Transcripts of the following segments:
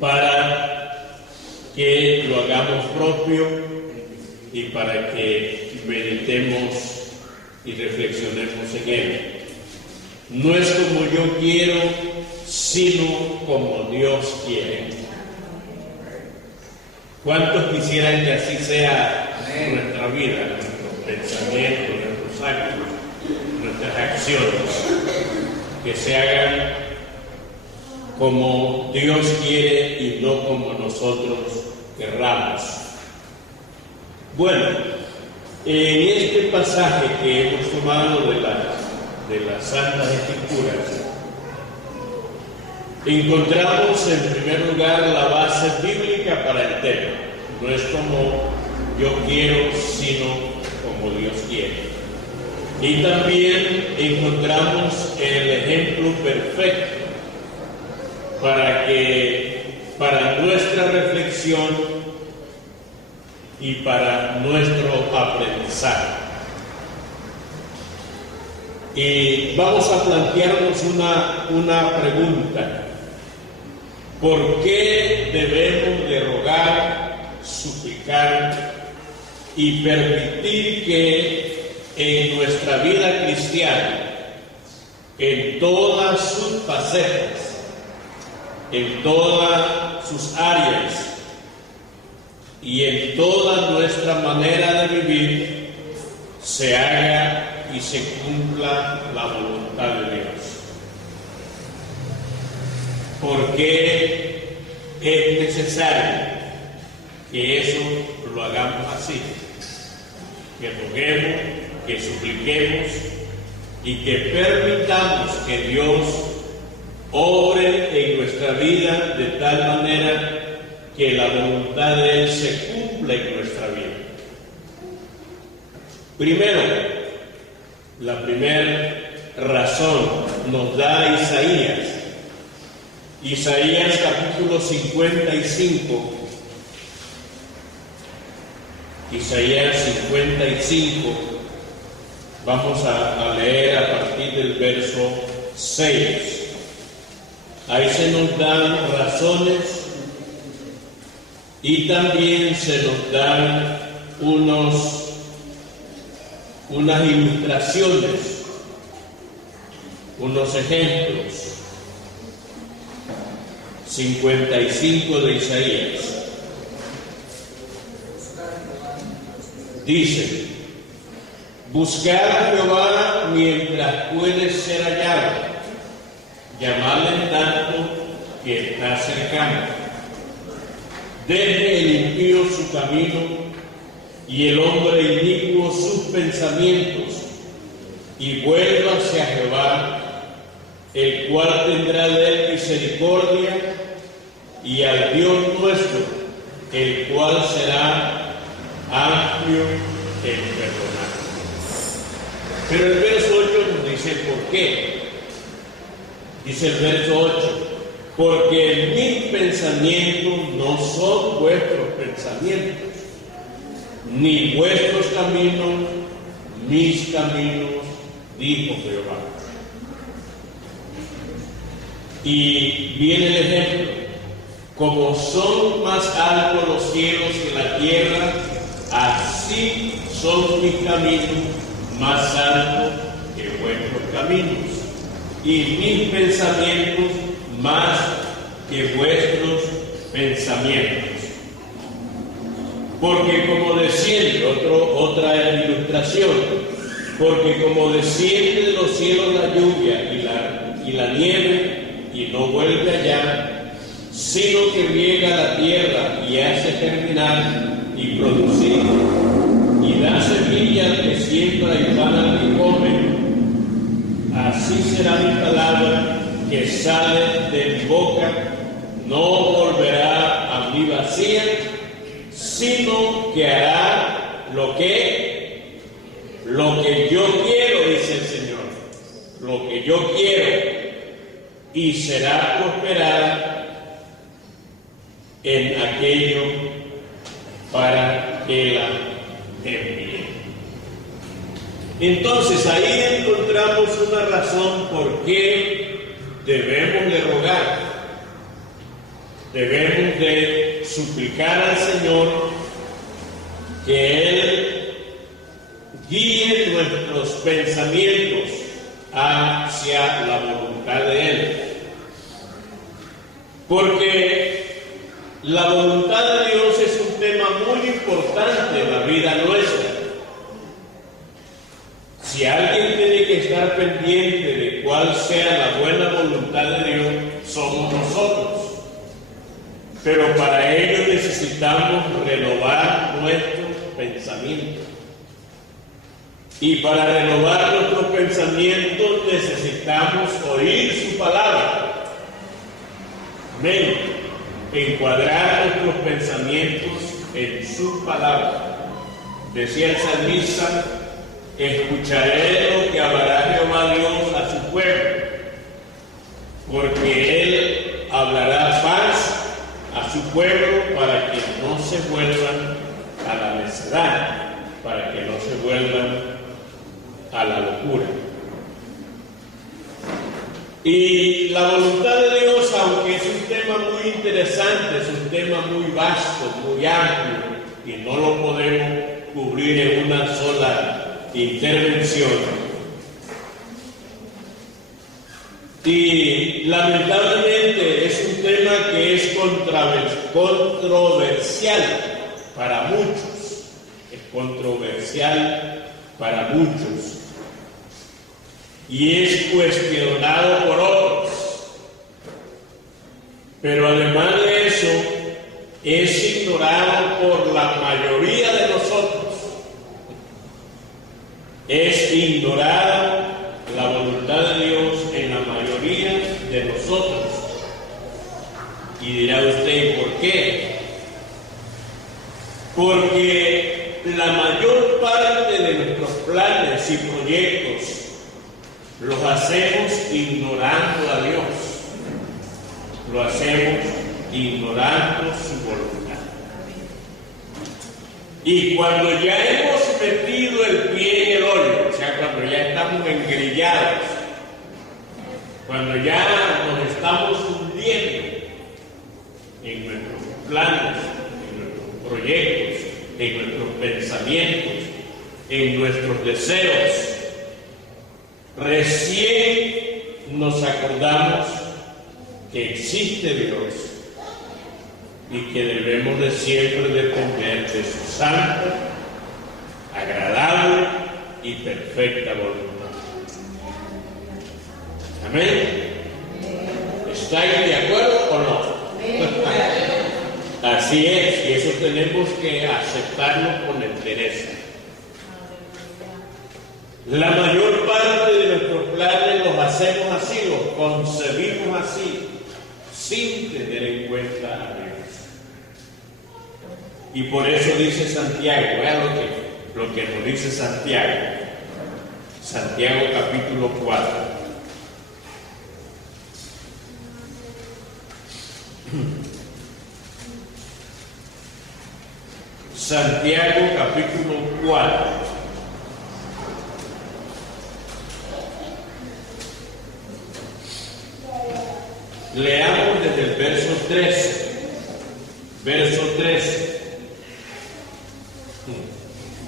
para que lo hagamos propio y para que meditemos y reflexionemos en él. No es como yo quiero, sino como Dios quiere. ¿Cuántos quisieran que así sea nuestra vida, nuestros pensamientos, nuestros actos, nuestras acciones? Que se hagan como Dios quiere y no como nosotros querramos. Bueno, en este pasaje que hemos tomado de las Santas Escrituras, encontramos en primer lugar la base bíblica para el tema. No es como yo quiero, sino como Dios quiere. Y también encontramos el ejemplo perfecto para nuestra reflexión y para nuestro aprendizaje. Y vamos a plantearnos una pregunta. ¿Por qué debemos de rogar, suplicar y permitir que en nuestra vida cristiana, en todas sus facetas, en todas sus áreas y en toda nuestra manera de vivir, se haga y se cumpla la voluntad de Dios? Porque es necesario que eso lo hagamos así, que roguemos, que supliquemos y que permitamos que Dios obre en nuestra vida de tal manera que la voluntad de Él se cumpla en nuestra vida. Primero, la primera razón nos da Isaías capítulo 55. Isaías 55, vamos a leer a partir del verso 6. Ahí se nos dan razones y también se nos dan unas ilustraciones, unos ejemplos. 55 de Isaías. Dice: buscad a Jehová mientras puede ser hallado, llamadle en tanto que está cercano. Deje el impío su camino y el hombre inicuo sus pensamientos, y vuélvase a Jehová, el cual tendrá de él misericordia, y al Dios nuestro, el cual será amplio en perdonar. Pero el verso 8 nos dice por qué. Dice el verso 8: porque mis pensamientos no son vuestros pensamientos, ni vuestros caminos mis caminos, dijo Jehová. Y viene el ejemplo: como son más altos los cielos que la tierra, así son mis caminos más altos que vuestros caminos, y mis pensamientos más que vuestros pensamientos. Porque como desciende, otra ilustración, porque como desciende de los cielos la lluvia y la nieve, y no vuelve allá, sino que riega la tierra y hace germinar y producir, y da semilla al que siembra y pan al que come, así será mi palabra que sale de mi boca, no volverá a mí vacía, sino que hará lo que yo quiero, dice el Señor, lo que yo quiero, y será prosperada en aquello para que la envíe. Entonces ahí encontramos una razón por qué debemos de rogar. debemos de suplicar al Señor que Él guíe nuestros pensamientos hacia la voluntad de Él. Porque la voluntad de Dios es un tema muy importante en la vida nuestra. Si alguien tiene que estar pendiente de cuál sea la buena voluntad de Dios, somos nosotros. Pero para ello necesitamos renovar nuestros pensamientos. Y para renovar nuestros pensamientos necesitamos oír su palabra. Amén. Encuadrar nuestros pensamientos en su palabra. Decía el salmista: escucharé lo que hablará Jehová Dios a su pueblo, porque Él hablará paz a su pueblo para que no se vuelvan a la necedad, para que no se vuelvan a la locura. Y la voluntad de Dios, aunque es un tema muy interesante, es un tema muy vasto, muy amplio, y no lo podemos cubrir en una sola intervención. Y lamentablemente es un tema que es controversial para muchos. Es controversial para muchos. Y es cuestionado por otros. Pero además de eso, es ignorado por la mayoría de nosotros. Es ignorada la voluntad de Dios en la mayoría de nosotros. Y dirá usted, ¿por qué? Porque la mayor parte de nuestros planes y proyectos los hacemos ignorando a Dios. Lo hacemos ignorando su voluntad. Y cuando ya hemos metido el pie en el hoyo, o sea, cuando ya estamos engrillados, cuando ya nos estamos hundiendo en nuestros planes, en nuestros proyectos, en nuestros pensamientos, en nuestros deseos, recién nos acordamos que existe Dios y que debemos de siempre depender de su santa, agradable y perfecta voluntad. Amén. ¿Estáis de acuerdo o no? Así es, y eso tenemos que aceptarlo con entereza. La mayor parte de nuestros planes los hacemos así, los concebimos así, sin tener en cuenta a Dios. Y por eso dice Santiago, vean lo que nos dice Santiago. Santiago capítulo 4. Santiago capítulo 4. Leamos desde el verso 13. Verso 13.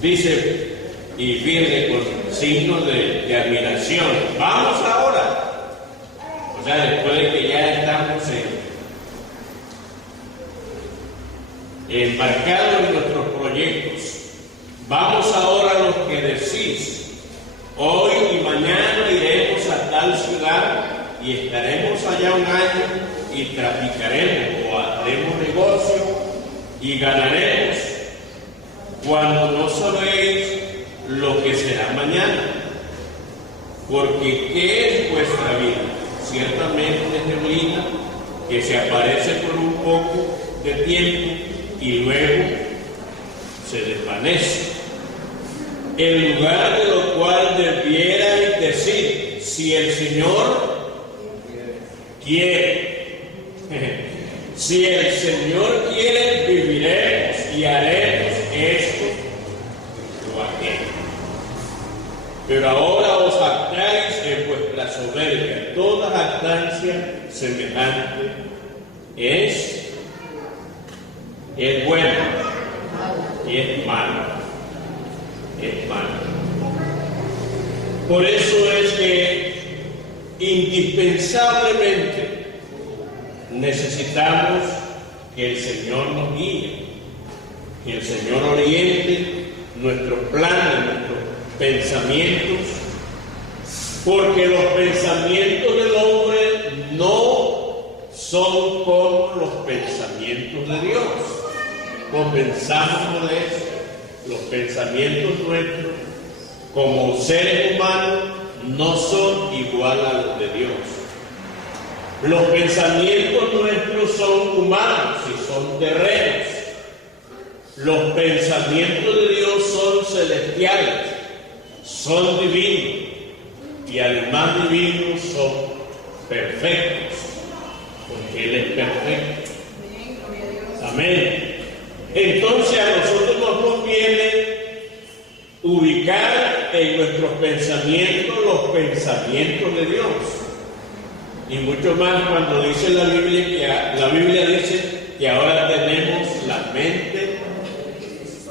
Dice, y viene con signos de admiración. Vamos ahora. O sea, después de que ya estamos embarcados en nuestros proyectos. Vamos ahora a los que decís, hoy y mañana iremos a tal ciudad y estaremos allá un año y traficaremos o haremos negocio y ganaremos, cuando no sabéis lo que será mañana. Porque ¿qué es vuestra vida? Ciertamente es neblina que se aparece por un poco de tiempo y luego se desvanece. En lugar de lo cual debierais decir, si el Señor quiere, si el Señor quiere, viviremos y haremos esto o aquello. Pero ahora os jactáis en vuestra soberbia. Toda jactancia semejante es es bueno y es malo. Es malo. Por eso es que indispensablemente necesitamos que el Señor nos guíe, que el Señor oriente nuestros planes, nuestros pensamientos, porque los pensamientos del hombre no son como los pensamientos de Dios. Convenzamos de eso. Los pensamientos nuestros como seres humanos no son igual a los de Dios. Los pensamientos nuestros son humanos y son terrenos. Los pensamientos de Dios son celestiales, son divinos y además divinos son perfectos, porque Él es perfecto. Amén. Entonces a nosotros nos conviene ubicar en nuestros pensamientos los pensamientos de Dios. Y mucho más cuando dice la Biblia, la Biblia dice que ahora tenemos la mente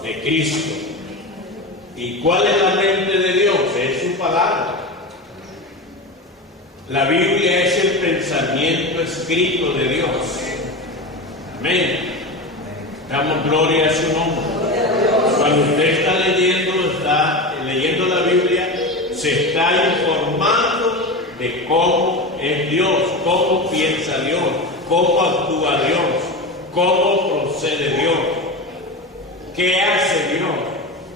de Cristo. ¿Y cuál es la mente de Dios? Es su palabra. La Biblia es el pensamiento escrito de Dios. Amén. Damos gloria a su nombre. Cuando usted está leyendo la Biblia, se está informando de cómo es Dios, cómo piensa Dios, cómo actúa Dios, cómo procede Dios, qué hace Dios,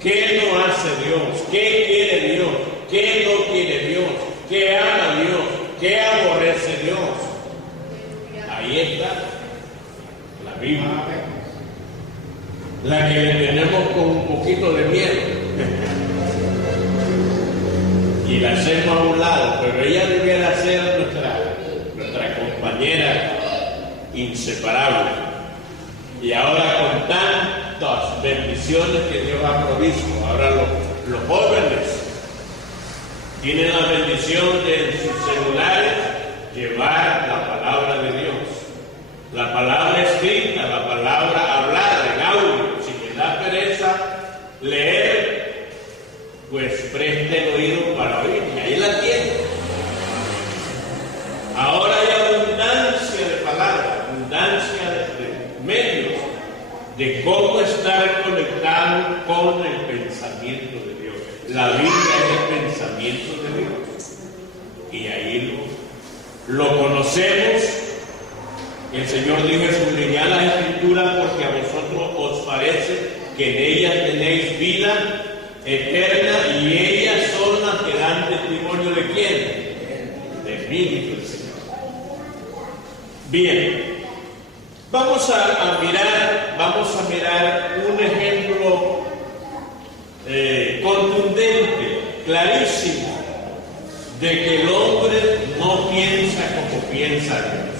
qué no hace Dios, qué quiere Dios, qué no quiere Dios, qué ama Dios, qué aborrece Dios. Ahí está la Biblia, la que le tenemos con un poquito de miedo y la hacemos a un lado, pero ella debiera ser nuestra compañera inseparable. Y ahora con tantas bendiciones que Dios ha provisto, ahora los jóvenes tienen la bendición de en sus celulares llevar la palabra de Dios, la palabra escrita, la palabra hablada en audio. Si les da pereza leer, pues preste el oído para oír, y ahí la tienen. Ahora hay abundancia de palabras, abundancia de medios de cómo estar conectado con el pensamiento de Dios. La Biblia es el pensamiento de Dios, y ahí lo conocemos. El Señor dijo: escudriñad las Escrituras, porque a vosotros os parece que en ellas tenéis vida eterna, y ellas son las que dan testimonio ¿de quién? De mí, dijo el Señor. Bien, vamos a mirar un ejemplo contundente, clarísimo, de que el hombre no piensa como piensa Dios.